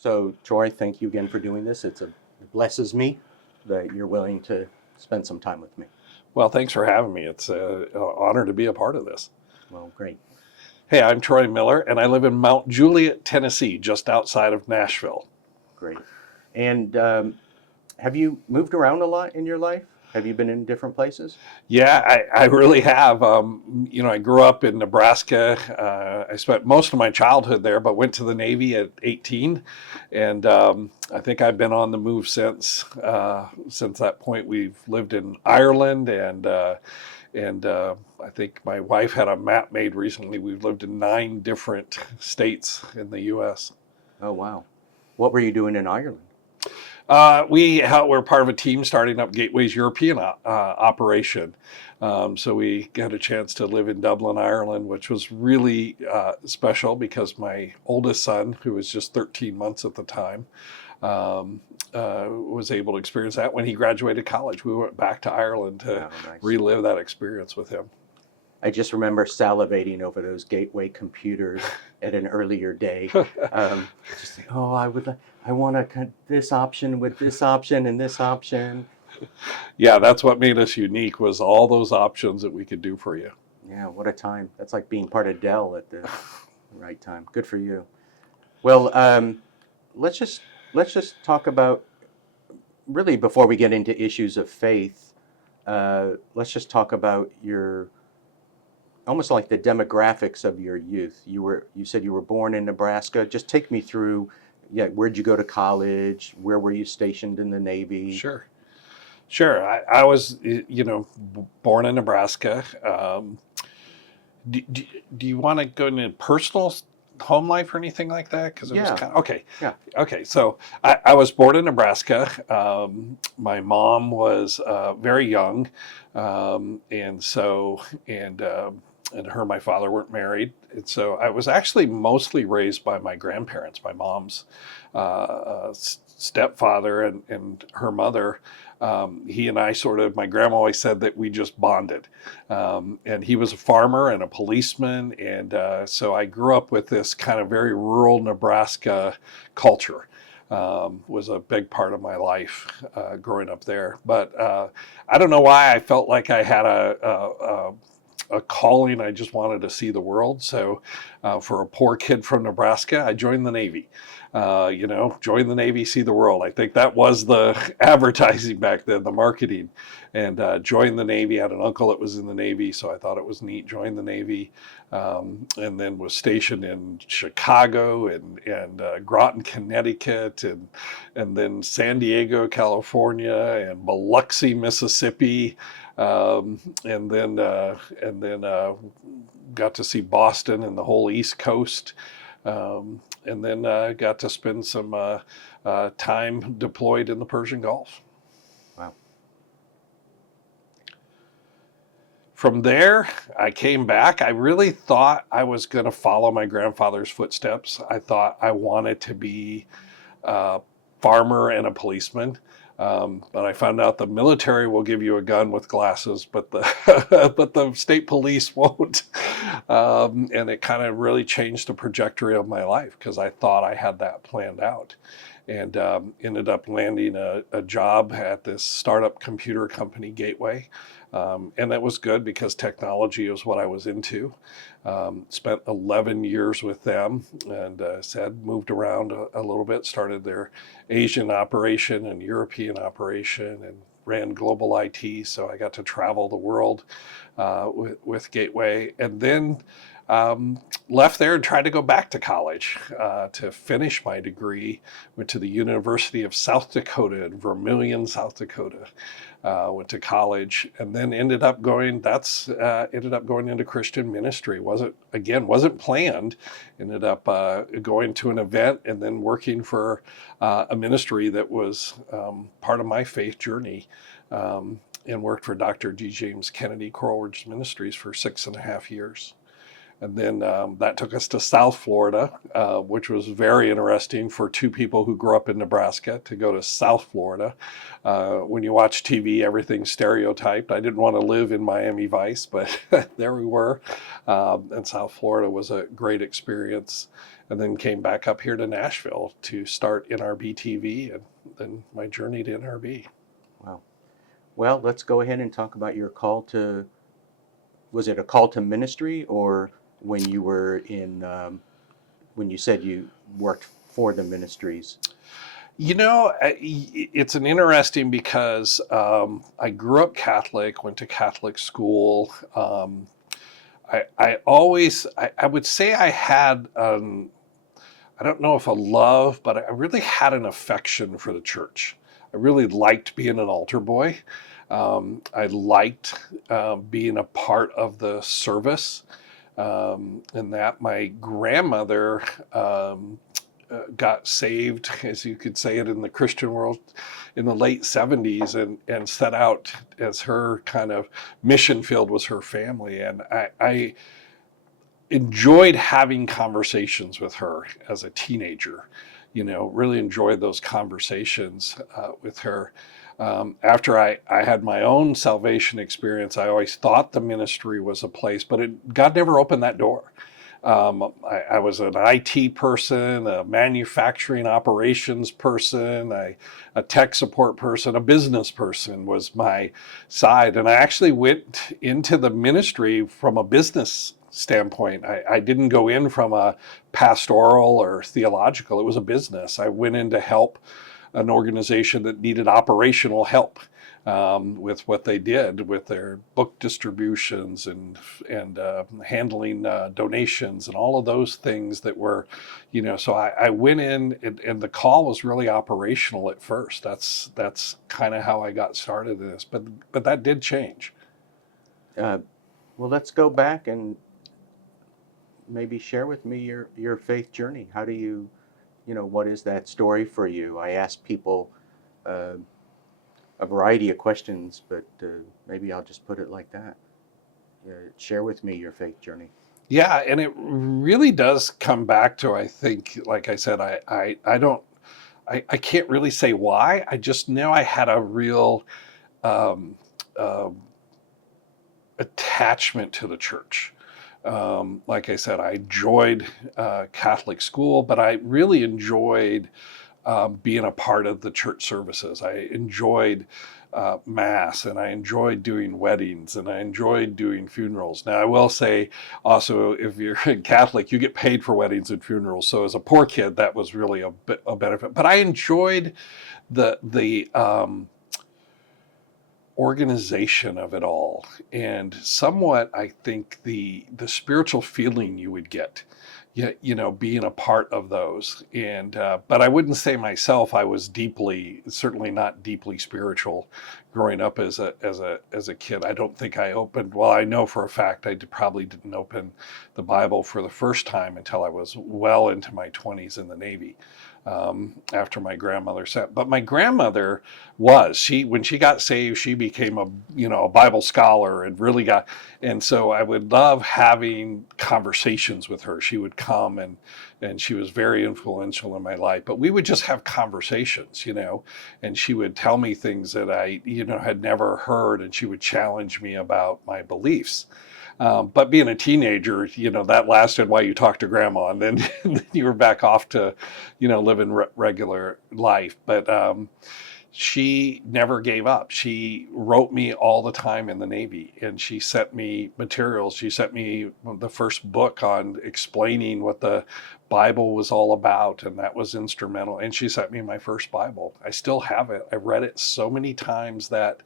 So, Troy, thank you again for doing this. It blesses me that you're willing to spend some time with me. Well, thanks for having me. It's an honor to be a part of this. Well, great. Hey, I'm Troy Miller, and I live in Mount Juliet, Tennessee, just outside of Nashville. Great. And have you moved around a lot in your life? Have you been in different places? Yeah, I really have. I grew up in Nebraska. I spent most of my childhood there, but went to the Navy at 18, and I think I've been on the move since that point. We've lived in Ireland, and I think my wife had a map made recently. We've lived in 9 different states in the U.S. Oh, wow. What were you doing in Ireland? We're part of a team starting up Gateway's European operation. So we got a chance to live in Dublin, Ireland, which was really special because my oldest son, who was just 13 months at the time, was able to experience that. When he graduated college, we went back to Ireland to relive that experience with him. I just remember salivating over those Gateway computers at an earlier day. I want to cut this option with this option and this option. Yeah, that's what made us unique, was all those options that we could do for you. Yeah, what a time. That's like being part of Dell at the right time. Good for you. Well, let's just talk about, really, before we get into issues of faith, let's just talk about almost like the demographics of your youth. You said you were born in Nebraska. Just take me through, where'd you go to college? Where were you stationed in the Navy? Sure. I was, born in Nebraska. Do you want to go into personal home life or anything like that? Because it was kind of, okay. Yeah. Okay. So I was born in Nebraska. My mom was very young, and her and my father weren't married. And so I was actually mostly raised by my grandparents, my mom's stepfather and her mother. He and I my grandma always said that we just bonded. And he was a farmer and a policeman. And so I grew up with this kind of very rural Nebraska culture. Was a big part of my life growing up there. But I don't know why I felt like I had a calling. I just wanted to see the world. So for a poor kid from Nebraska, I joined the Navy. Join the Navy, see the world. I think that was the advertising back then, the marketing. And joined the Navy. I had an uncle that was in the Navy, so I thought it was neat. Joined the Navy, and then was stationed in Chicago and Groton, Connecticut, and then San Diego, California, and Biloxi, Mississippi, and then got to see Boston and the whole East Coast. And then got to spend some time deployed in the Persian Gulf. Wow. From there, I came back. I really thought I was going to follow my grandfather's footsteps. I thought I wanted to be a farmer and a policeman. But I found out the military will give you a gun with glasses, but the state police won't. And it kind of really changed the trajectory of my life because I thought I had that planned out. And ended up landing a job at this startup computer company, Gateway. And that was good because technology was what I was into. Spent 11 years with them and moved around a little bit, started their Asian operation and European operation and ran global IT. So I got to travel the world with Gateway, and then left there and tried to go back to college to finish my degree. Went to the University of South Dakota in Vermillion, South Dakota. Went to college and then ended up going into Christian ministry. Wasn't planned. Ended up going to an event and then working for a ministry that was part of my faith journey. And worked for Dr. D. James Kennedy Coral Ridge Ministries for 6.5 years. And then that took us to South Florida, which was very interesting for two people who grew up in Nebraska to go to South Florida. When you watch TV, everything's stereotyped. I didn't want to live in Miami Vice, but there we were. And South Florida was a great experience. And then came back up here to Nashville to start NRB TV, and then my journey to NRB. Wow. Well, let's go ahead and talk about your call to, was it a call to ministry, or when you were in, when you said you worked for the ministries? You know, it's an interesting because I grew up Catholic, went to Catholic school. I would say I had, I don't know if a love, but I really had an affection for the church. I really liked being an altar boy. I liked being a part of the service, and that my grandmother got saved, as you could say it in the Christian world, in the late 70s, and set out as her kind of mission field was her family. And I enjoyed having conversations with her as a teenager, really enjoyed those conversations with her. After I had my own salvation experience, I always thought the ministry was a place, but God never opened that door. I was an IT person, a manufacturing operations person, a tech support person, a business person was my side. And I actually went into the ministry from a business standpoint. I didn't go in from a pastoral or theological, it was a business. I went in to help an organization that needed operational help with what they did with their book distributions and handling donations and all of those things that were, so I went in and the call was really operational at first. That's kind of how I got started in this, but that did change. Well, let's go back and maybe share with me your faith journey. How do you, what is that story for you? I ask people a variety of questions, but maybe I'll just put it like that. Share with me your faith journey. Yeah, and it really does come back to, I think, like I said, I can't really say why. I just know I had a real attachment to the church. Like I said, I enjoyed Catholic school, but I really enjoyed being a part of the church services. I enjoyed Mass, and I enjoyed doing weddings, and I enjoyed doing funerals. Now, I will say also, if you're a Catholic, you get paid for weddings and funerals. So as a poor kid, that was really a benefit. But I enjoyed the organization of it all, and somewhat, I think, the spiritual feeling you would get, being a part of those. And but I wouldn't say myself I was certainly not deeply spiritual growing up as a kid. I don't think I opened, well, I know for a fact I probably didn't open the Bible for the first time until I was well into my 20s in the Navy. After my grandmother said, but my grandmother when she got saved, she became a Bible scholar and really and so I would love having conversations with her. She would come and she was very influential in my life, but we would just have conversations, and she would tell me things that I, had never heard, and she would challenge me about my beliefs. But being a teenager, that lasted while you talked to grandma, and then, you were back off to, living regular life. But she never gave up. She wrote me all the time in the Navy, and she sent me materials. She sent me the first book on explaining what the Bible was all about, and that was instrumental. And she sent me my first Bible. I still have it. I read it so many times that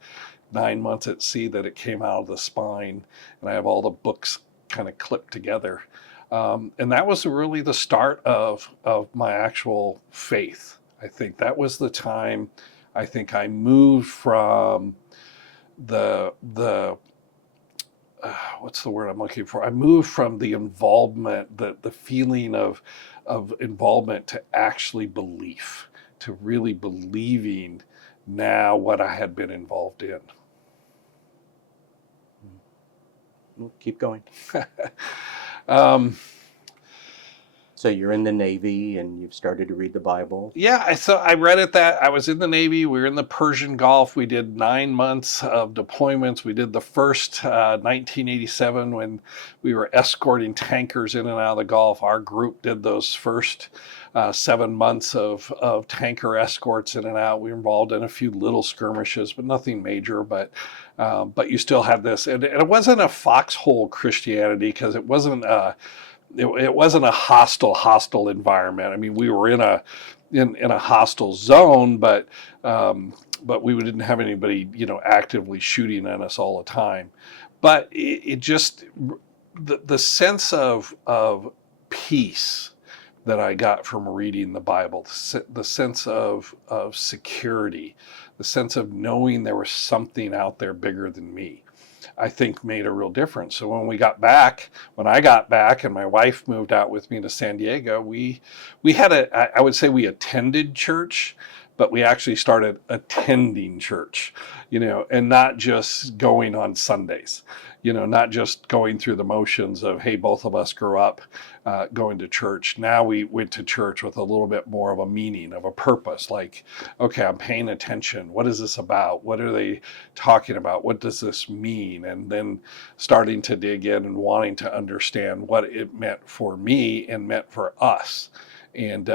9 months at sea that it came out of the spine, and I have all the books kind of clipped together. And that was really the start of my actual faith. I think that was the time I think I moved from the what's the word I'm looking for? I moved from the involvement, the feeling of involvement, to actually belief, to really believing now what I had been involved in. Keep going. So you're in the Navy and you've started to read the Bible. Yeah, so I read it that I was in the Navy. We were in the Persian Gulf. We did 9 months of deployments. We did the first 1987 when we were escorting tankers in and out of the Gulf. Our group did those first 7 months of tanker escorts in and out. We were involved in a few little skirmishes, but nothing major. But you still had this, and it wasn't a foxhole Christianity because it wasn't. It wasn't a hostile environment. I mean, we were in a hostile zone, but we didn't have anybody actively shooting at us all the time. But it just the sense of peace that I got from reading the Bible, the sense of security, the sense of knowing there was something out there bigger than me, I think made a real difference. So when I got back and my wife moved out with me to San Diego, we had I would say we attended church, but we actually started attending church, and not just going on Sundays, not just going through the motions of, hey, both of us grew up going to church. Now we went to church with a little bit more of a meaning, of a purpose, like, okay, I'm paying attention. What is this about? What are they talking about? What does this mean? And then starting to dig in and wanting to understand what it meant for me and meant for us. And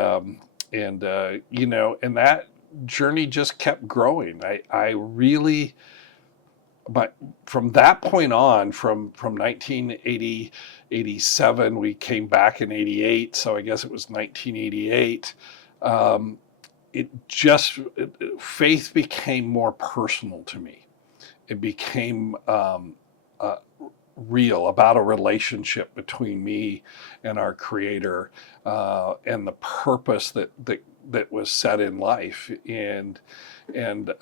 that journey just kept growing. I really, but from that point on, from 1980, 87, we came back in 88. So I guess it was 1988. Faith became more personal to me. It became real, about a relationship between me and our Creator, and the purpose that was set in life. And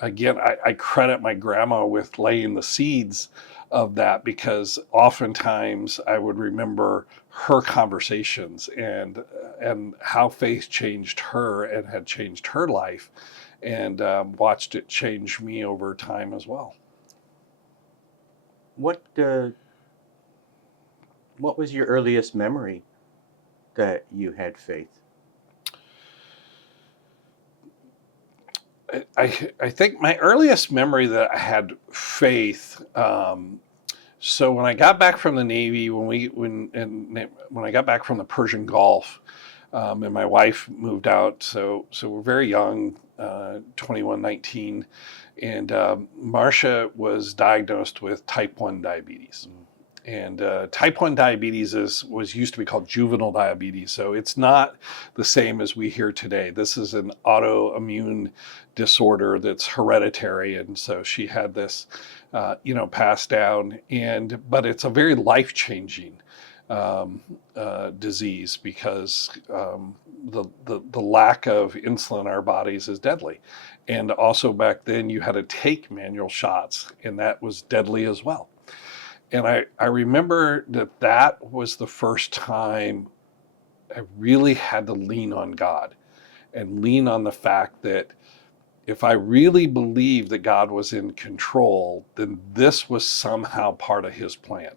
again, I credit my grandma with laying the seeds of that, because oftentimes I would remember her conversations and how faith changed her and had changed her life, and watched it change me over time as well. What was your earliest memory that you had faith? I think my earliest memory that I had faith. So when I got back from the Navy, when I got back from the Persian Gulf, and my wife moved out, so we're very young, 21, 19, and Marcia was diagnosed with type 1 diabetes. And type 1 diabetes was used to be called juvenile diabetes. So it's not the same as we hear today. This is an autoimmune disorder that's hereditary. And so she had this, passed down. But it's a very life-changing disease, because the lack of insulin in our bodies is deadly. And also back then you had to take manual shots, and that was deadly as well. And I remember that was the first time I really had to lean on God, and lean on the fact that if I really believed that God was in control, then this was somehow part of his plan.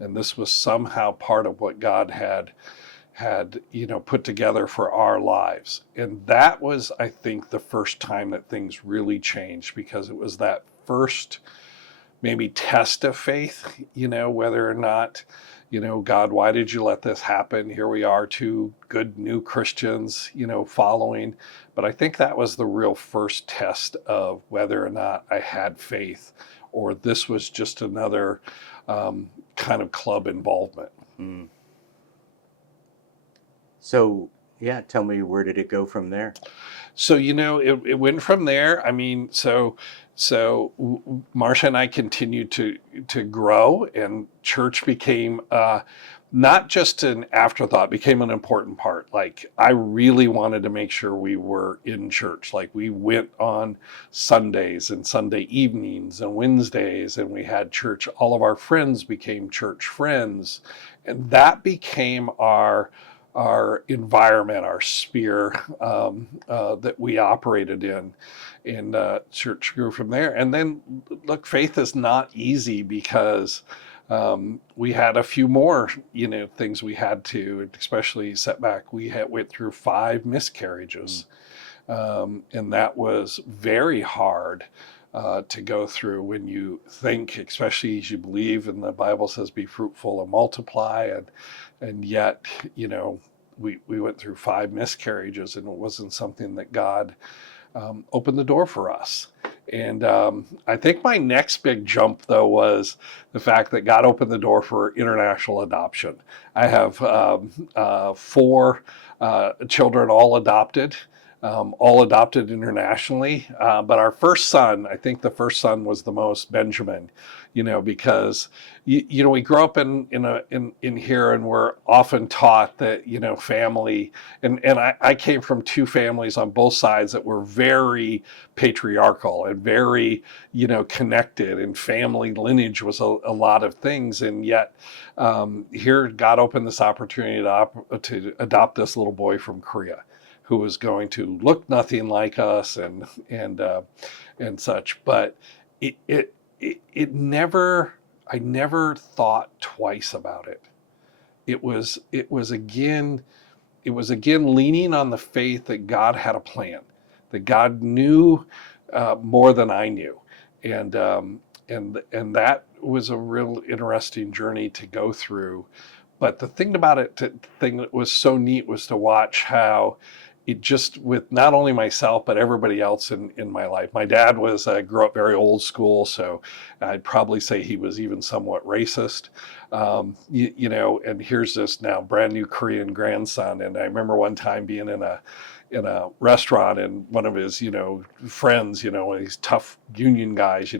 And this was somehow part of what God had put together for our lives. And that was, I think, the first time that things really changed, because it was that first maybe test of faith, whether or not, God, why did you let this happen? Here we are, two good new Christians, following. But I think that was the real first test of whether or not I had faith, or this was just another kind of club involvement. Mm. So, yeah, tell me, where did it go from there? So, it went from there. I mean, so Marcia and I continued to grow, and church became not just an afterthought, became an important part. Like, I really wanted to make sure we were in church. Like, we went on Sundays and Sunday evenings and Wednesdays, and we had church. All of our friends became church friends, and that became our environment, our sphere that we operated in. And church grew from there. And then, look, faith is not easy, because We had a few more, things we had to, especially setback. We went through 5 miscarriages, and that was very hard to go through when you think, especially as you believe, and the Bible says, "Be fruitful and multiply," and yet, we went through 5 miscarriages, and it wasn't something that God opened the door for us. And I think my next big jump, though, was the fact that God opened the door for international adoption. I have 4 children, all adopted internationally. But our first son, I think the first son was the most Benjamin, because we grow up in here, and we're often taught that family, and I came from 2 families on both sides that were very patriarchal and very connected, and family lineage was a lot of things, and yet here God opened this opportunity to adopt this little boy from Korea, who was going to look nothing like us and such. But it never, I never thought twice about it. It was again leaning on the faith that God had a plan, that God knew more than I knew, and that was a real interesting journey to go through. But the thing about it, the thing that was so neat, was to watch how it just, with not only myself but everybody else in my life. My dad grew up very old school, so I'd probably say he was even somewhat racist. And here's this now brand new Korean grandson. And I remember one time being in a restaurant, and one of his friends, one of these tough union guys,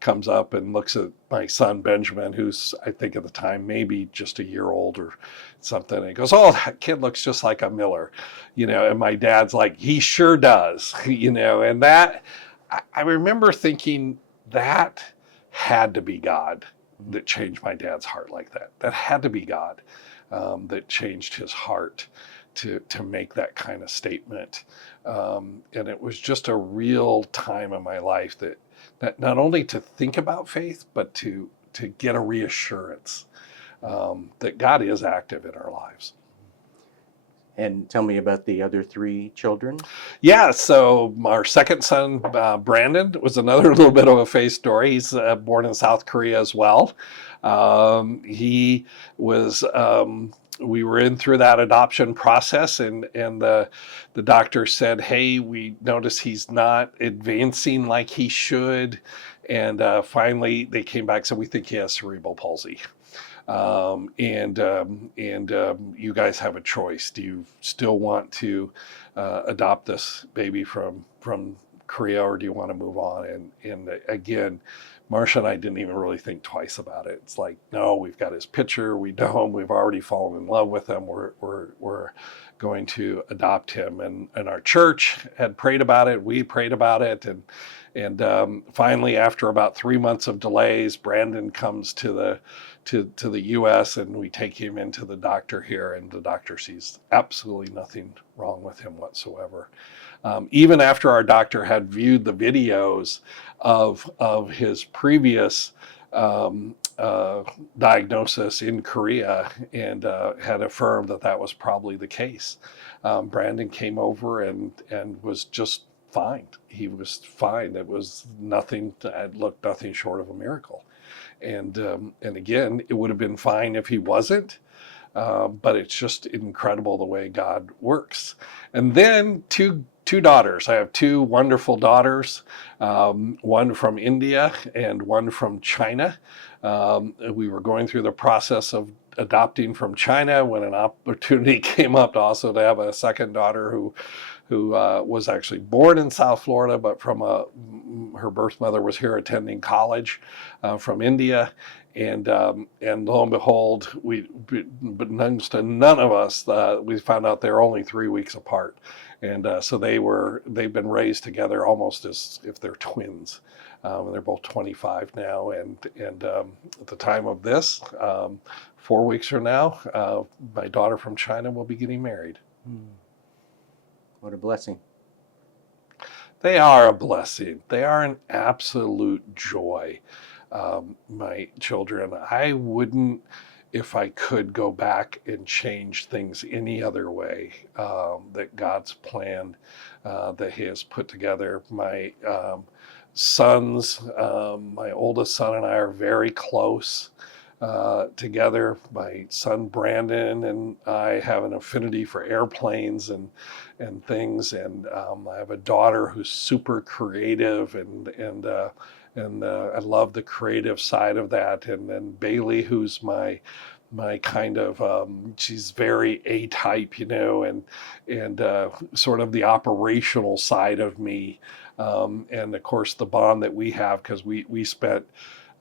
comes up and looks at my son Benjamin, who's, I think at the time maybe just a year old or something, and he goes, "Oh, that kid looks just like a Miller," and my dad's like, "He sure does," and that, I remember thinking, that had to be God that changed my dad's heart like that. That had to be God that changed his heart to make that kind of statement. And it was just a real time in my life that not only to think about faith, but to get a reassurance that God is active in our lives. And tell me about the other 3 children. Yeah, so our second son, Brandon, was another little bit of a faith story. He's born in South Korea as well. He was, we were in through that adoption process, and the doctor said, "Hey, we notice he's not advancing like he should." And finally they came back, so we think he has cerebral palsy. You guys have a choice. Do you still want to adopt this baby from Korea, or do you want to move on? And again, Marcia and I didn't even really think twice about it. It's like, no, we've got his picture. We know him. We've already fallen in love with him. We're going to adopt him. And our church had prayed about it. We prayed about it. And finally, after about 3 months of delays, Brandon comes to the U.S., and we take him into the doctor here, and the doctor sees absolutely nothing wrong with him whatsoever. Even after our doctor had viewed the videos of his previous diagnosis in Korea, and had affirmed that was probably the case, Brandon came over and was just fine. He was fine. It was nothing. It looked nothing short of a miracle. And again, it would have been fine if he wasn't. But it's just incredible the way God works. And then two daughters. I have 2 wonderful daughters, one from India and one from China. We were going through the process of adopting from China when an opportunity came up to have a second daughter who was actually born in South Florida, but from her birth mother was here attending college from India. And lo and behold, but none of us, we found out they're only 3 weeks apart. And so they've been raised together almost as if they're twins. They're both 25 now. And at the time of this, 4 weeks from now, my daughter from China will be getting married. What a blessing. They are a blessing. They are an absolute joy. my children. I wouldn't, if I could go back and change things any other way, that God's planned, that He has put together. My sons, my oldest son and I are very close together. My son Brandon and I have an affinity for airplanes and things, and I have a daughter who's super creative, and I love the creative side of that. And then Bailey, who's my kind of she's very A-type, and sort of the operational side of me, and of course the bond that we have, because we spent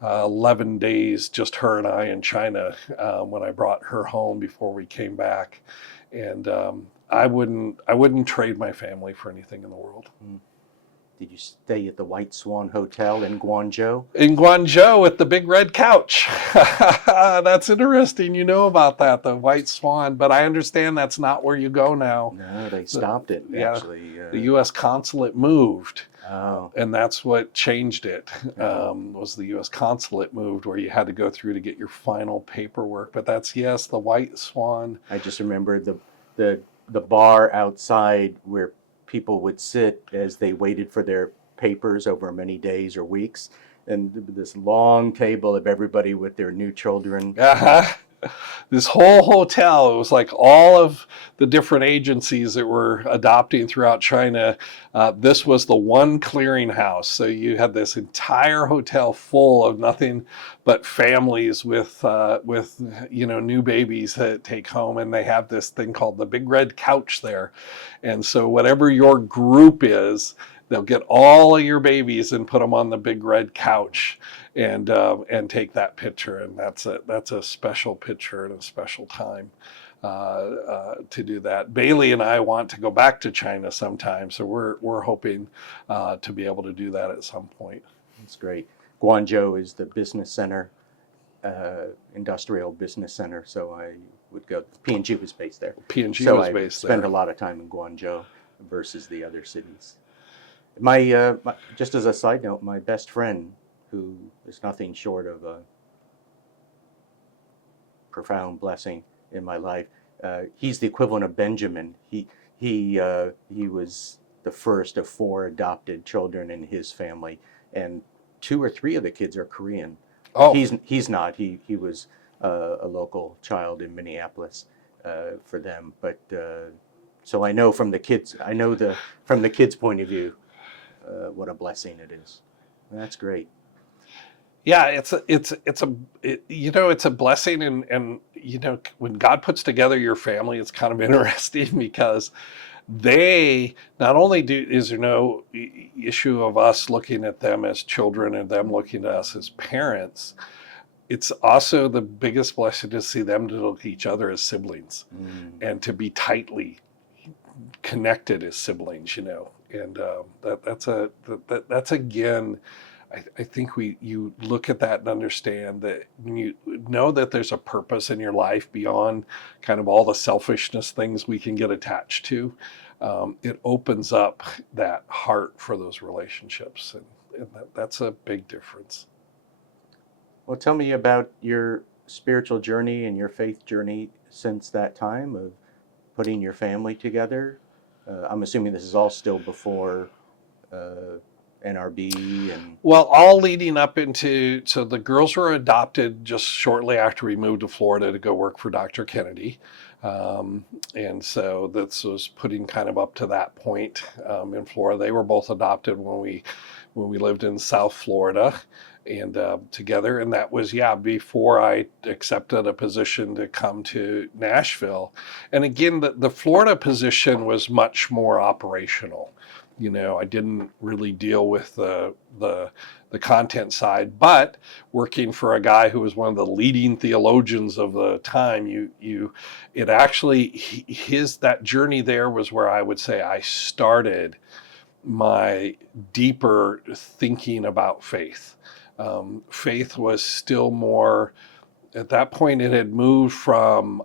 11 days, just her and I, in China when I brought her home before we came back, and I wouldn't trade my family for anything in the world. Did you stay at the White Swan Hotel in Guangzhou? In Guangzhou at the big red couch. That's interesting. You know about that, the White Swan, but I understand that's not where you go now. No, they stopped it, actually. The U.S. consulate moved. Oh. And that's what changed it, was the U.S. consulate moved, where you had to go through to get your final paperwork. But that's, yes, the White Swan. I just remember the bar outside where people would sit as they waited for their papers over many days or weeks, and this long table of everybody with their new children. This whole hotel, it was like all of the different agencies that were adopting throughout China. This was the one clearinghouse. So you had this entire hotel full of nothing but families with new babies that take home, and they have this thing called the big red couch there. And so whatever your group is, they'll get all of your babies and put them on the big red couch, and take that picture. And that's a special picture and a special time to do that. Bailey and I want to go back to China sometime, so we're hoping to be able to do that at some point. That's great. Guangzhou is the business center, industrial business center. So I would go. P&G was based there. P&G so was I based there. spend a lot of time in Guangzhou versus the other cities. My just as a side note, my best friend, who is nothing short of a profound blessing in my life, he's the equivalent of Benjamin. He was the first of 4 adopted children in his family, and 2 or 3 of the kids are Korean. Oh, He's not. He was a local child in Minneapolis for them. But so I know from the kids. From the kids' point of view. What a blessing it is. That's great. yeah, it's a blessing, and when God puts together your family, it's kind of interesting, because they not only is there no issue of us looking at them as children and them looking at us as parents. It's also the biggest blessing to see them to look at each other as siblings, and to be tightly connected as siblings, and that's again, I think you look at that and understand that when you know that there's a purpose in your life beyond kind of all the selfishness things we can get attached to, it opens up that heart for those relationships, and that's a big difference. Well, tell me about your spiritual journey and your faith journey since that time of putting your family together. I'm assuming this is all still before NRB and... Well, all leading up so the girls were adopted just shortly after we moved to Florida to go work for Dr. Kennedy. And so this was putting kind of up to that point in Florida. They were both adopted when we lived in South Florida, and together. And that was, before I accepted a position to come to Nashville. And again, the Florida position was much more operational. I didn't really deal with the content side, but working for a guy who was one of the leading theologians of the time, that journey there was where I would say I started my deeper thinking about faith. Faith was still more, at that point it had moved from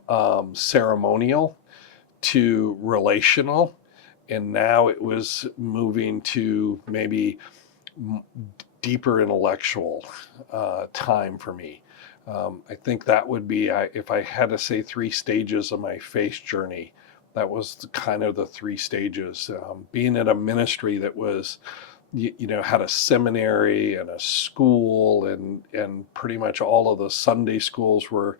ceremonial to relational, and now it was moving to maybe deeper intellectual time for me. I think that would be, if I had to say 3 stages of my faith journey, that was kind of the 3 stages. Being in a ministry that was, had a seminary and a school, and pretty much all of the Sunday schools were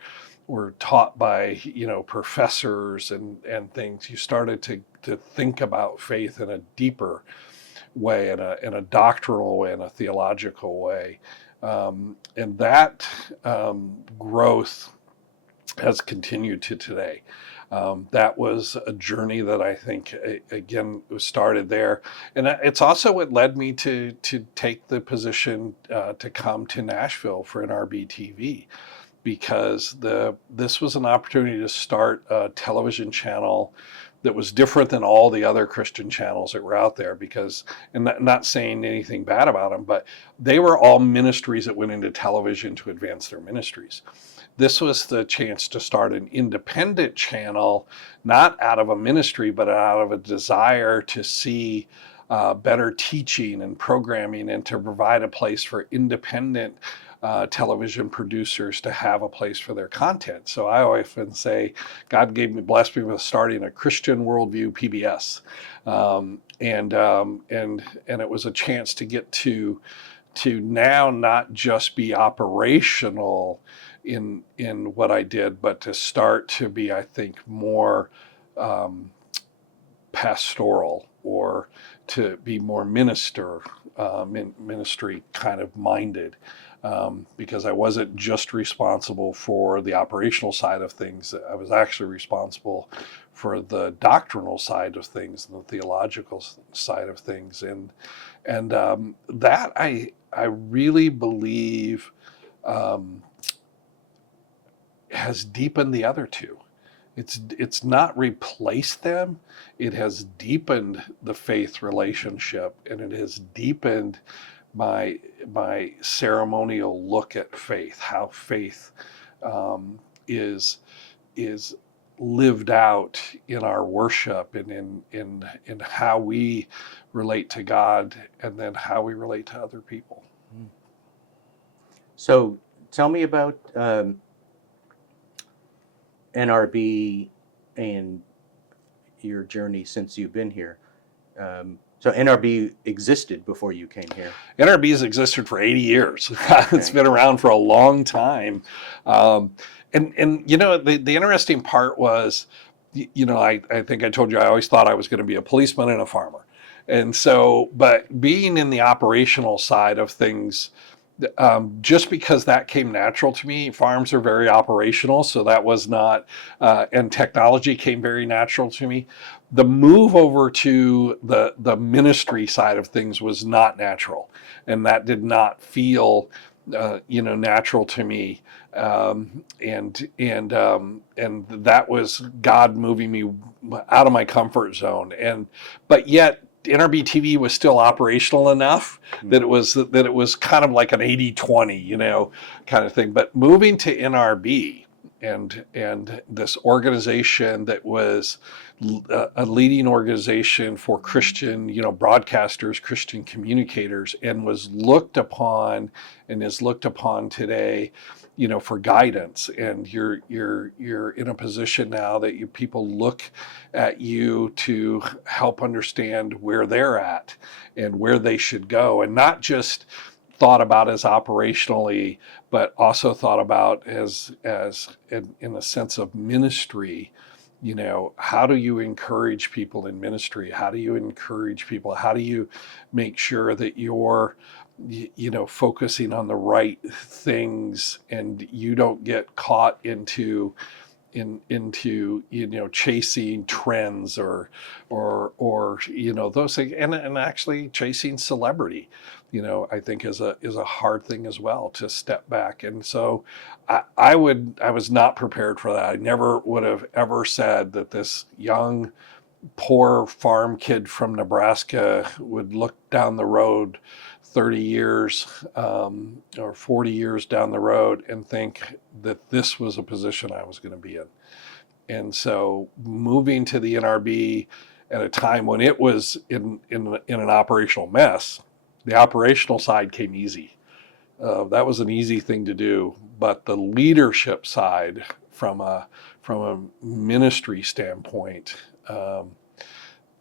taught by, professors and things. You started to think about faith in a deeper way, in a doctrinal way, in a theological way. And that growth has continued to today. That was a journey that I think, again, was started there. And it's also what led me to take the position to come to Nashville for NRB TV, because this was an opportunity to start a television channel that was different than all the other Christian channels that were out there, because, and not saying anything bad about them, but they were all ministries that went into television to advance their ministries. This was the chance to start an independent channel, not out of a ministry, but out of a desire to see better teaching and programming, and to provide a place for independent television producers to have a place for their content. So I often say, God blessed me with starting a Christian Worldview PBS, and it was a chance to get to now not just be operational in what I did, but to start to be, I think, more pastoral, or to be more ministry kind of minded. Because I wasn't just responsible for the operational side of things. I was actually responsible for the doctrinal side of things and the theological side of things, and that I really believe has deepened the other two. It's not replaced them. It has deepened the faith relationship, and it has deepened my ceremonial look at faith, how faith is lived out in our worship, and in how we relate to God, and then how we relate to other people. So tell me about NRB and your journey since you've been here. So NRB existed before you came here? NRB has existed for 80 years. It's been around for a long time. And the interesting part was, I think I told you, I always thought I was going to be a policeman and a farmer. And so, but being in the operational side of things, just because that came natural to me. Farms are very operational, so that was not, and technology came very natural to me. The move over to the ministry side of things was not natural, and that did not feel, natural to me. And that was God moving me out of my comfort zone, but yet NRB TV was still operational enough that it was kind of like an 80-20, kind of thing. But moving to NRB and this organization that was a leading organization for Christian, broadcasters, Christian communicators, and was looked upon and is looked upon today, for guidance. And you're in a position now that people look at you to help understand where they're at and where they should go, and not just thought about as operationally, but also thought about as in a sense of ministry. How do you encourage people in ministry? How do you encourage people? How do you make sure that you're focusing on the right things, and you don't get caught into chasing trends or those things, and actually chasing celebrity, I think is a hard thing as well, to step back. And so I was not prepared for that. I never would have ever said that this young, poor farm kid from Nebraska would look down the road 30 years or 40 years down the road and think that this was a position I was going to be in. And so moving to the NRB at a time when it was in an operational mess, The operational side came easy. That was an easy thing to do, but the leadership side, from a ministry standpoint,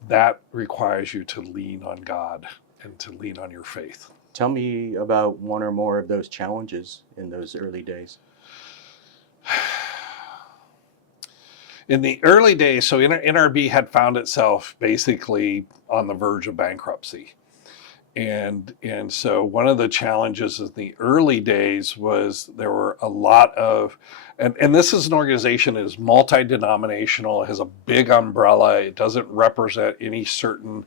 that requires you to lean on God and to lean on your faith. Tell me about one or more of those challenges in those early days. In the early days, so NRB had found itself basically on the verge of bankruptcy. And so one of the challenges in the early days was there were a lot of, and this is an organization that is multi-denominational, it has a big umbrella, it doesn't represent any certain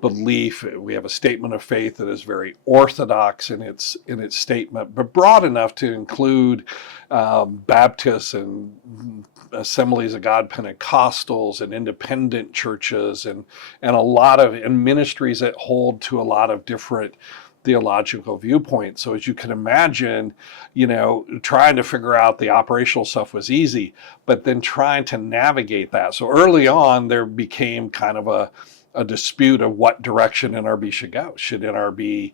belief. We have a statement of faith that is very orthodox in its statement, but broad enough to include Baptists and Assemblies of God Pentecostals and independent churches and a lot of ministries that hold to a lot of different theological viewpoints. So as you can imagine, trying to figure out the operational stuff was easy, but then trying to navigate that. So early on, there became kind of a dispute of what direction NRB should go. Should NRB,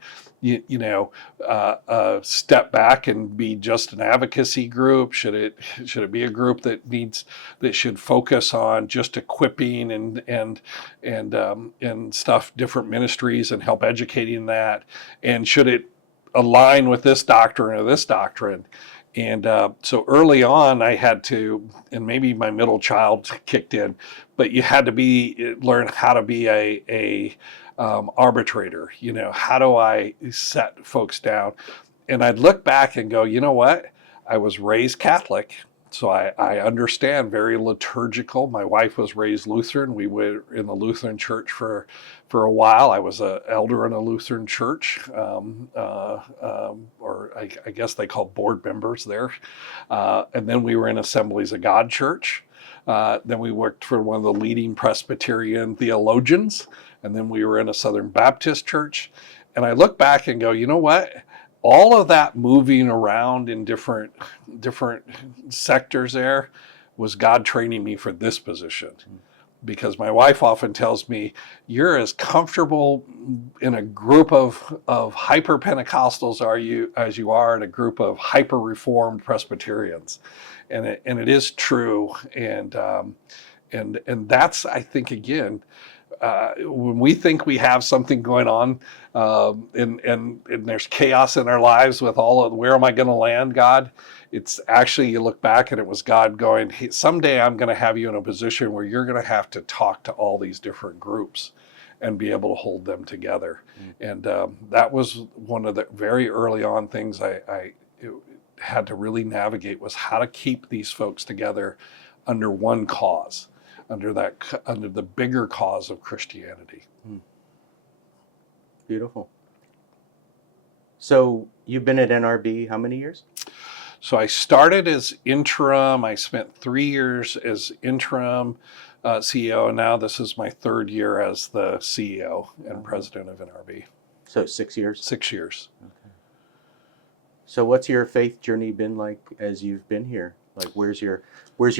step back and be just an advocacy group? Should it be a group that should focus on just equipping and stuff, different ministries, and help educating that? And should it align with this doctrine or this doctrine? And so early on, I had to, and maybe my middle child kicked in, but you had to learn how to be a arbitrator. How do I set folks down? And I'd look back and go, you know what? I was raised Catholic, so I understand, very liturgical. My wife was raised Lutheran. We were in the Lutheran church for a while. I was an elder in a Lutheran church, or I guess they call board members there. And then we were in Assemblies of God church. Then we worked for one of the leading Presbyterian theologians. And then we were in a Southern Baptist church. And I look back and go, you know what? All of that moving around in different sectors there was God training me for this position. Because my wife often tells me, you're as comfortable in a group of hyper Pentecostals as you are in a group of hyper Reformed Presbyterians, and it is true. And that's, I think, again, when we think we have something going on, and there's chaos in our lives with all of where am I going to land, God? It's actually, you look back and it was God going, hey, someday I'm going to have you in a position where you're going to have to talk to all these different groups and be able to hold them together. And that was one of the very early on things I had to really navigate, was how to keep these folks together under one cause, under the bigger cause of Christianity. Beautiful. So you've been at NRB how many years? So I started as interim. I spent 3 years as interim CEO, and now this is my third year as the CEO and president of NRB. So 6 years? 6 years. Okay. So what's your faith journey been like as you've been here? Like, where's your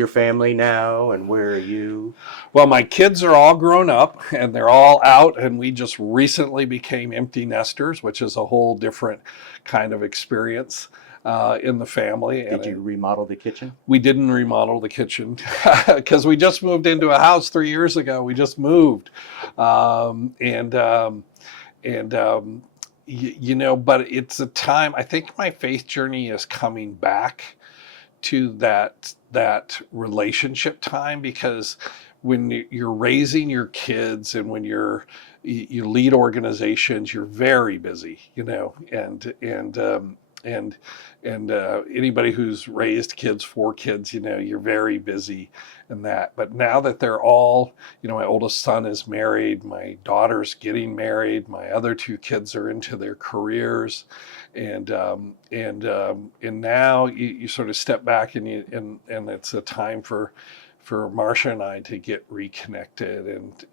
family now, and where are you? Well, my kids are all grown up and they're all out, and we just recently became empty nesters, which is a whole different kind of experience in the family. Did you remodel the kitchen? We didn't remodel the kitchen because we just moved into a house 3 years ago. We just moved, but it's a time. I think my faith journey is coming back to that relationship time, because when you're raising your kids and when you lead organizations, you're very busy, and anybody who's raised kids, 4 kids, you're very busy in that. But now that they're all, my oldest son is married, my daughter's getting married, my other 2 kids are into their careers, and now you sort of step back and it's a time for Marcia and I to get reconnected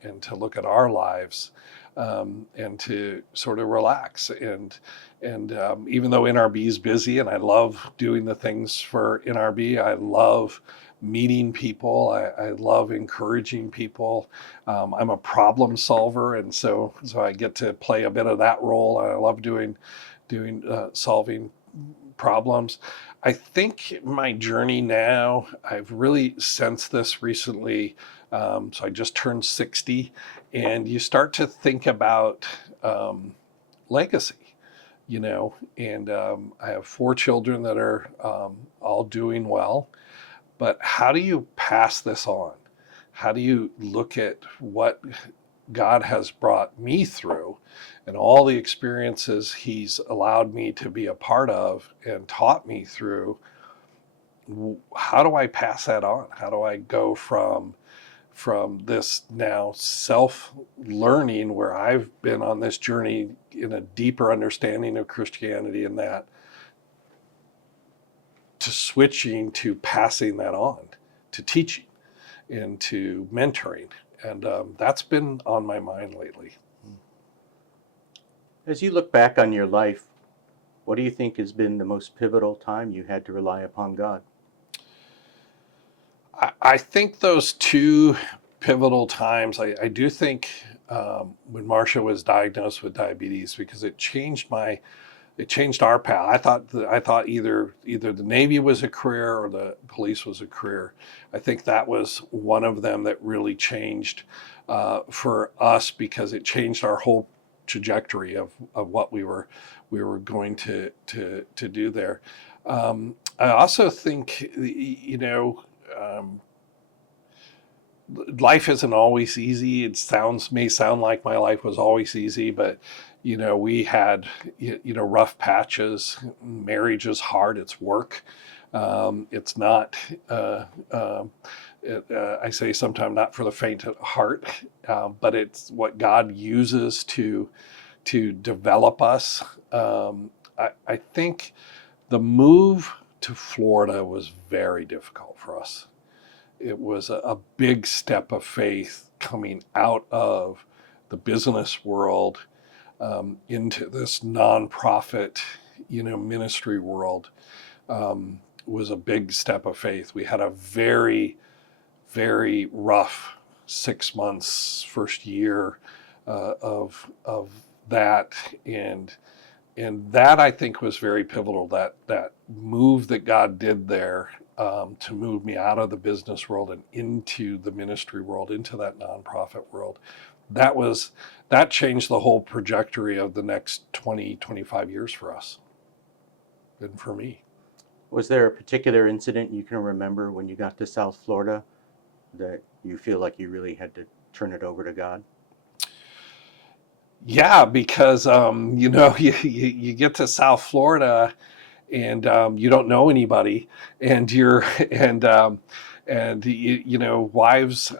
and to look at our lives and to sort of relax. And even though NRB is busy, and I love doing the things for NRB, I love meeting people. I love encouraging people. I'm a problem solver, and so I get to play a bit of that role. I love doing solving problems. I think my journey now, I've really sensed this recently. So I just turned 60, and you start to think about legacy, and I have 4 children that are all doing well. But how do you pass this on? How do you look at what God has brought me through and all the experiences He's allowed me to be a part of and taught me through? How do I pass that on? How do I go from this now self-learning, where I've been on this journey in a deeper understanding of Christianity and that, to switching to passing that on, to teaching and to mentoring. And that's been on my mind lately. As you look back on your life, what do you think has been the most pivotal time you had to rely upon God? I think those 2 pivotal times, I do think when Marcia was diagnosed with diabetes, because it changed our path. I thought either the Navy was a career or the police was a career. I think that was one of them that really changed for us, because it changed our whole trajectory of what we were going to do there. I also think, life isn't always easy. It may sound like my life was always easy, but we had rough patches. Marriage is hard. It's work. It's not. I say sometimes not for the faint of heart, but it's what God uses to develop us. I think the move to Florida was very difficult for us. It was a big step of faith, coming out of the business world into this nonprofit, ministry world. Was a big step of faith. We had a very, very rough 6 months, first year of that, and that, I think, was very pivotal. That move that God did there, to move me out of the business world and into the ministry world, into that nonprofit world, that changed the whole trajectory of the next 20, 25 years for us and for me. Was there a particular incident you can remember when you got to South Florida that you feel like you really had to turn it over to God? Yeah, because you get to South Florida, and you don't know anybody, and wives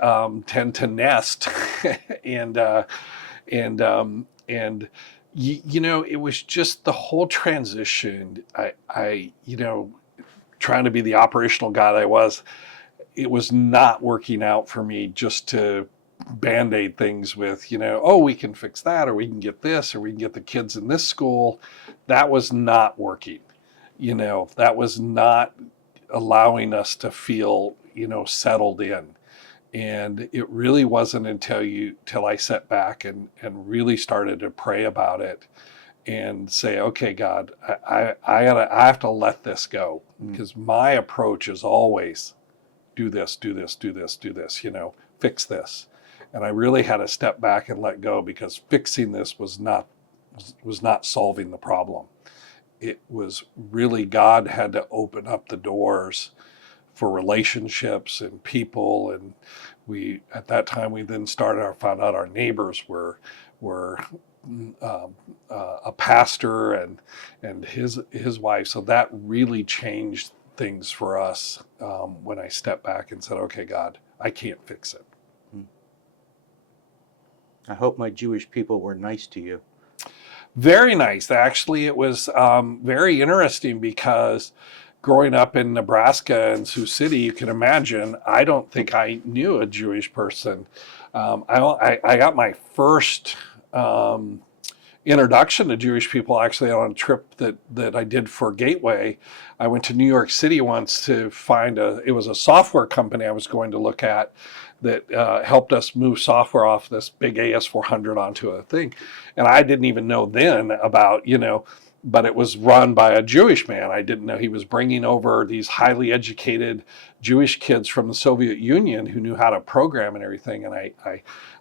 tend to nest, and it was just the whole transition. I trying to be the operational guy that I was, it was not working out for me just to Band-Aid things with, we can fix that, or we can get this, or we can get the kids in this school. That was not working. That was not allowing us to feel, settled in. And it really wasn't until I sat back and really started to pray about it and say, okay, God, I have to let this go, because my approach is always do this, fix this. And I really had to step back and let go, because fixing this was not solving the problem. It was really, God had to open up the doors for relationships and people. And at that time, we then found out our neighbors were a pastor and his wife. So that really changed things for us when I stepped back and said, okay, God, I can't fix it. I hope my Jewish people were nice to you. Very nice. Actually, it was very interesting, because growing up in Nebraska and Sioux City, you can imagine, I don't think I knew a Jewish person. I got my first introduction to Jewish people actually on a trip that I did for Gateway. I went to New York City once to find it was a software company I was going to look at that helped us move software off this big AS400 onto a thing. And I didn't even know then about, but it was run by a Jewish man. I didn't know he was bringing over these highly educated Jewish kids from the Soviet Union who knew how to program and everything. And I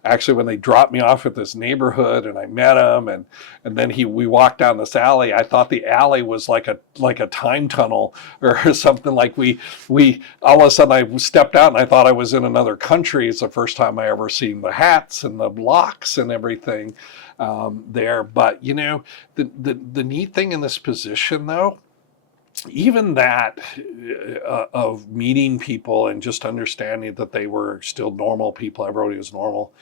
actually, when they dropped me off at this neighborhood and I met him, and then we walked down this alley, I thought the alley was like a time tunnel or something. Like we all of a sudden I stepped out and I thought I was in another country. It's the first time I ever seen the hats and the locks and everything there. But the neat thing in this position, though, even that of meeting people and just understanding that they were still normal people, everybody was normal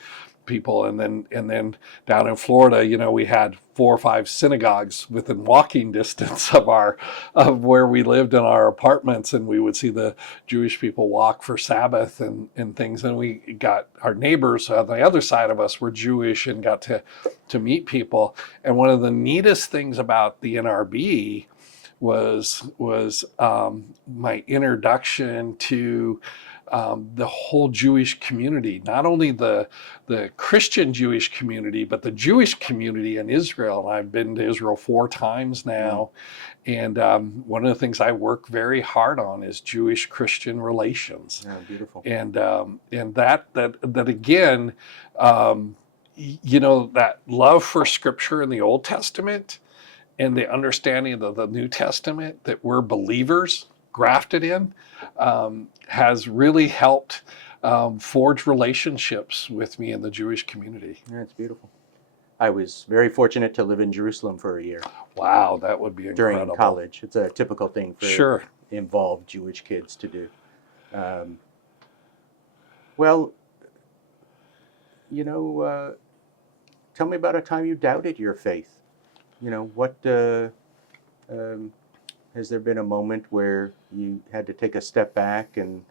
people, and then down in Florida, we had 4 or 5 synagogues within walking distance of where we lived in our apartments, and we would see the Jewish people walk for Sabbath and things. And we got our neighbors on the other side of us were Jewish and got to meet people. And one of the neatest things about the NRB was my introduction to the whole Jewish community, not only the Christian Jewish community, but the Jewish community in Israel. And I've been to Israel 4 times now. And one of the things I work very hard on is Jewish Christian relations. Yeah, beautiful. And that again, that love for Scripture in the Old Testament and the understanding of the New Testament that we're believers grafted in has really helped forge relationships with me in the Jewish community. Yeah, it's beautiful. I was very fortunate to live in Jerusalem for a year. Wow, that would be incredible. During college. It's a typical thing for involved Jewish kids to do. Tell me about a time you doubted your faith. Has there been a moment where you had to take a step back and...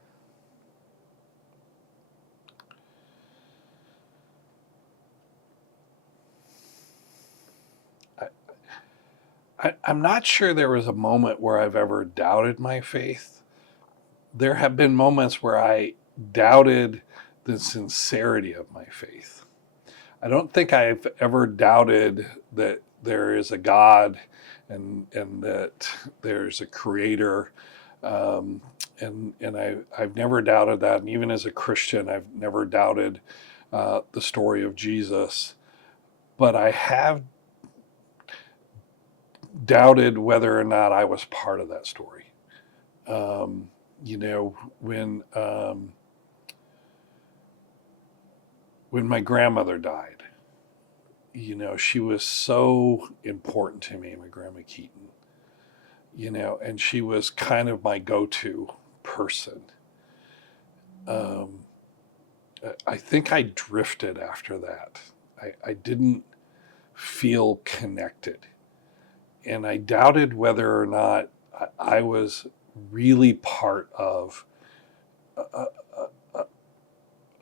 I'm not sure there was a moment where I've ever doubted my faith. There have been moments where I doubted the sincerity of my faith. I don't think I've ever doubted that there is a God and that there's a creator. And I've never doubted that. And even as a Christian, I've never doubted the story of Jesus. But I have doubted whether or not I was part of that story. When my grandmother died, she was so important to me, my Grandma Keaton, and she was kind of my go-to person. I think I drifted after that. I didn't feel connected. And I doubted whether or not I was really part of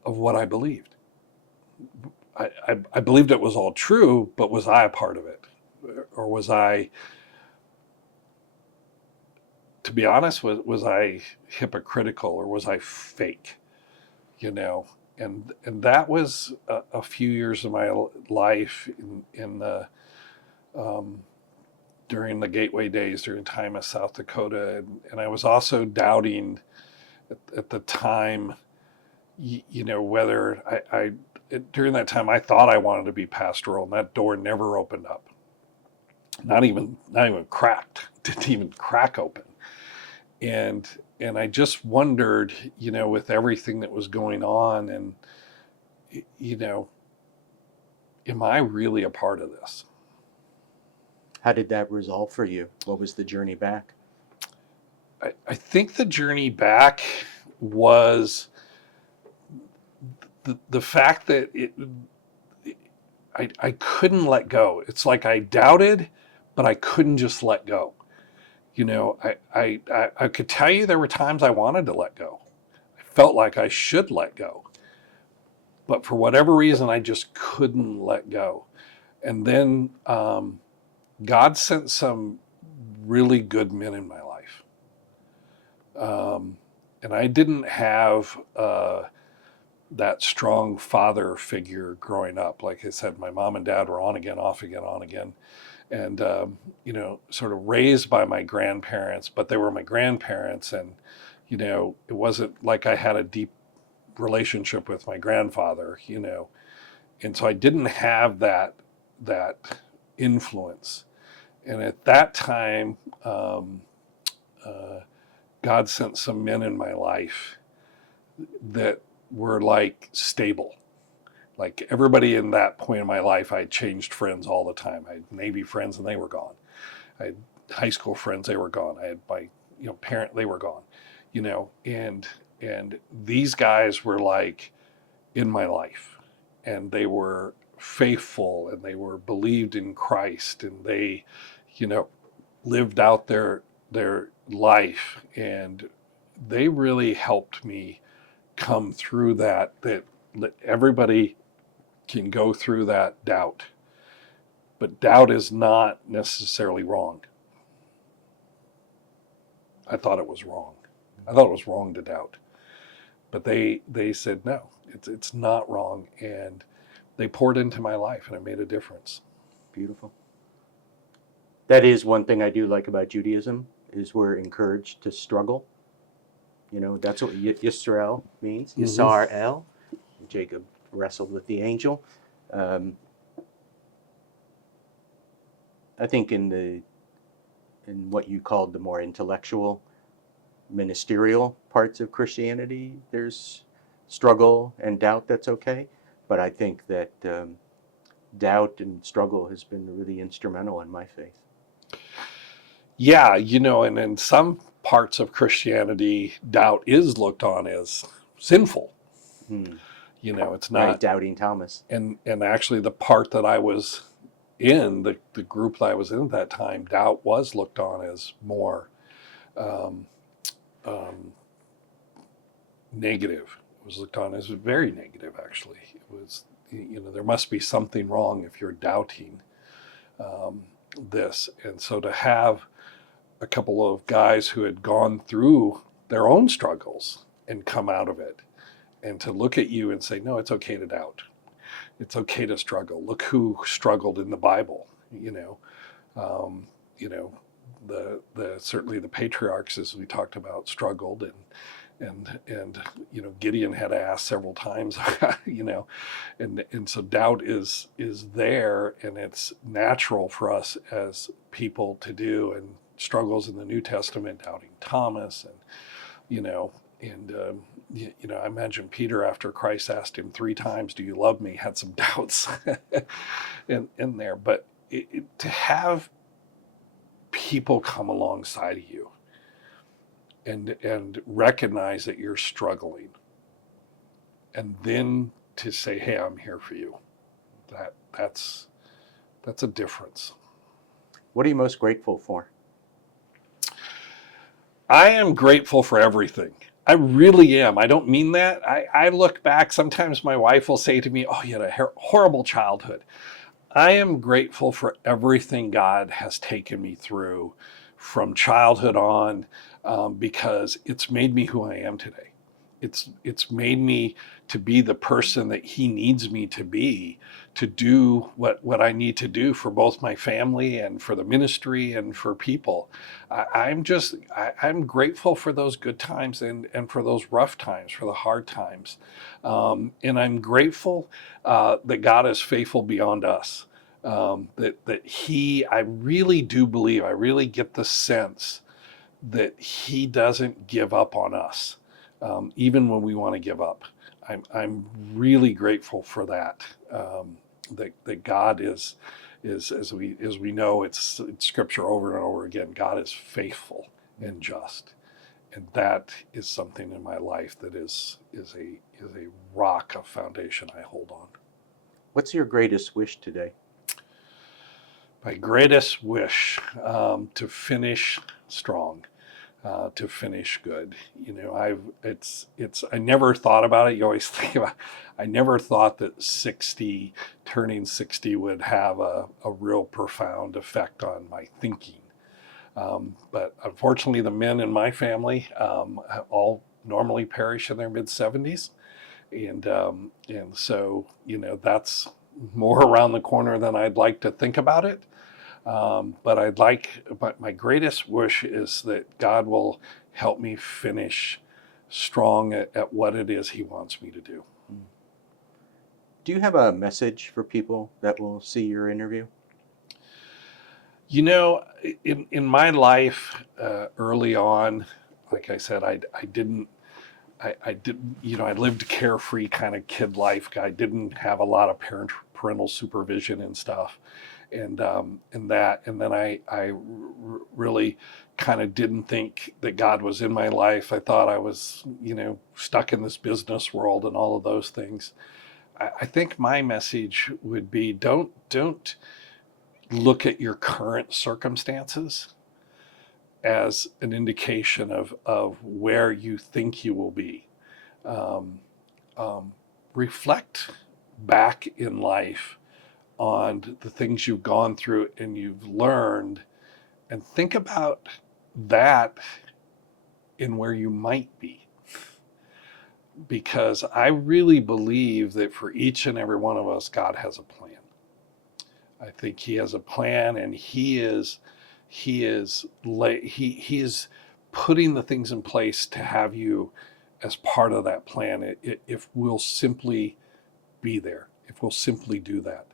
what I believed. I believed it was all true, but was I a part of it? Or was I, to be honest, was I hypocritical, or was I fake? And that was a few years of my life in the during the Gateway days, during time of South Dakota. And I was also doubting at the time, whether during that time, I thought I wanted to be pastoral, and that door never opened up. Not even cracked. Didn't even crack open. And I just wondered, with everything that was going on, and am I really a part of this? How did that resolve for you? What was the journey back? I think the journey back was the fact that I couldn't let go. It's like I doubted, but I couldn't just let go. I could tell you there were times I wanted to let go. I felt like I should let go. But for whatever reason, I just couldn't let go. And then God sent some really good men in my life. And I didn't have that strong father figure growing up. Like I said, my mom and dad were on again, off again, on again. And, sort of raised by my grandparents, but they were my grandparents. And, it wasn't like I had a deep relationship with my grandfather, And so I didn't have that influence. And at that time, God sent some men in my life that were like stable. Like everybody in that point in my life, I changed friends all the time. I had Navy friends and they were gone. I had high school friends, they were gone. I had my parent, they were gone. And these guys were like in my life, and they were faithful, and they were believed in Christ, and they lived out their life, and they really helped me come through that everybody can go through that doubt, but doubt is not necessarily wrong. I thought it was wrong. I thought it was wrong to doubt, but they said no, it's not wrong, and they poured into my life, and it made a difference. Beautiful. That is one thing I do like about Judaism, is we're encouraged to struggle. That's what Yisrael means. Mhm. Yisar El. Jacob wrestled with the angel. I think in what you called the more intellectual, ministerial parts of Christianity, there's struggle and doubt. That's okay. But I think that doubt and struggle has been really instrumental in my faith. Yeah, and in some parts of Christianity, doubt is looked on as sinful. It's not. Right, doubting Thomas. And actually, the part that I was in, the group that I was in at that time, doubt was looked on as more negative. It was looked on as very negative, actually. It was, there must be something wrong if you're doubting this. And so to have a couple of guys who had gone through their own struggles and come out of it, and to look at you and say, no, it's okay to doubt. It's okay to struggle. Look who struggled in the Bible. Certainly the patriarchs, as we talked about, struggled, and Gideon had asked several times, and so doubt is there, and it's natural for us as people to do, and struggles in the New Testament, doubting Thomas, I imagine Peter, after Christ asked him 3 times, "Do you love me?" had some doubts in there. But to have people come alongside of you and recognize that you're struggling, and then to say, "Hey, I'm here for you," that's a difference. What are you most grateful for? I am grateful for everything. I really am. I don't mean that. I look back, sometimes my wife will say to me, "Oh, you had a horrible childhood." I am grateful for everything God has taken me through from childhood on, because it's made me who I am today. It's made me to be the person that He needs me to be, to do what I need to do for both my family and for the ministry and for people. I'm grateful for those good times and for those rough times, for the hard times. And I'm grateful that God is faithful beyond us. That He, I really do believe, I really get the sense that He doesn't give up on us, even when we want to give up. I'm really grateful for that. That God is as we know, it's Scripture over and over again. God is faithful and just, and that is something in my life that is a rock, a foundation I hold on. What's your greatest wish today? My greatest wish, to finish strong, to finish good. I never thought about it. You always think about, I never thought that turning 60 would have a real profound effect on my thinking. But unfortunately, the men in my family all normally perish in their mid-70s. And so, that's more around the corner than I'd like to think about it. But my greatest wish is that God will help me finish strong at what it is He wants me to do. Do you have a message for people that will see your interview? In my life, early on, like I said, I lived a carefree kind of kid life. I didn't have a lot of parental supervision and stuff. And then I really kind of didn't think that God was in my life. I thought I was, stuck in this business world and all of those things. I think my message would be don't look at your current circumstances as an indication of where you think you will be. Reflect back in life on the things you've gone through and you've learned, and think about that in where you might be. Because I really believe that for each and every one of us, God has a plan. I think He has a plan, and He is putting the things in place to have you as part of that plan. If we'll simply be there, if we'll simply do that.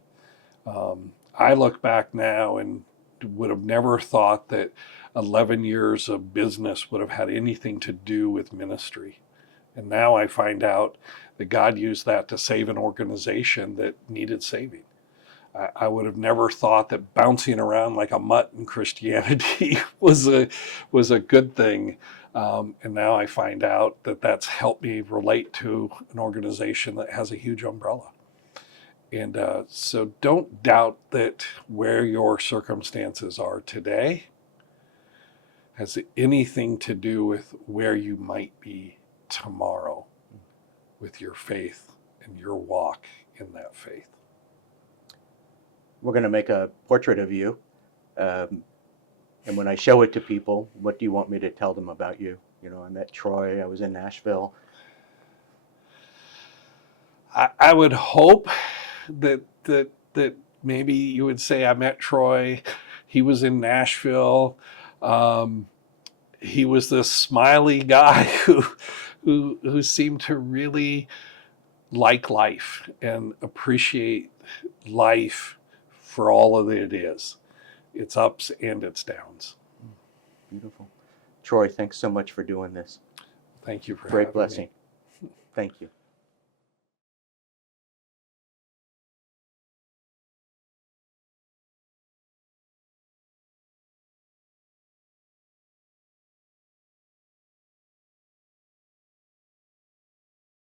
I look back now and would have never thought that 11 years of business would have had anything to do with ministry. And now I find out that God used that to save an organization that needed saving. I would have never thought that bouncing around like a mutt in Christianity was a good thing. And now I find out that that's helped me relate to an organization that has a huge umbrella. And so don't doubt that where your circumstances are today has anything to do with where you might be tomorrow with your faith and your walk in that faith. We're going to make a portrait of you. And when I show it to people, what do you want me to tell them about you? I met Troy, I was in Nashville. I would hope that maybe you would say, I met Troy, he was in Nashville. He was this smiley guy who seemed to really like life and appreciate life for all of it is. Its ups and its downs. Beautiful. Troy, thanks so much for doing this. Thank you for Great having blessing. me. Thank you.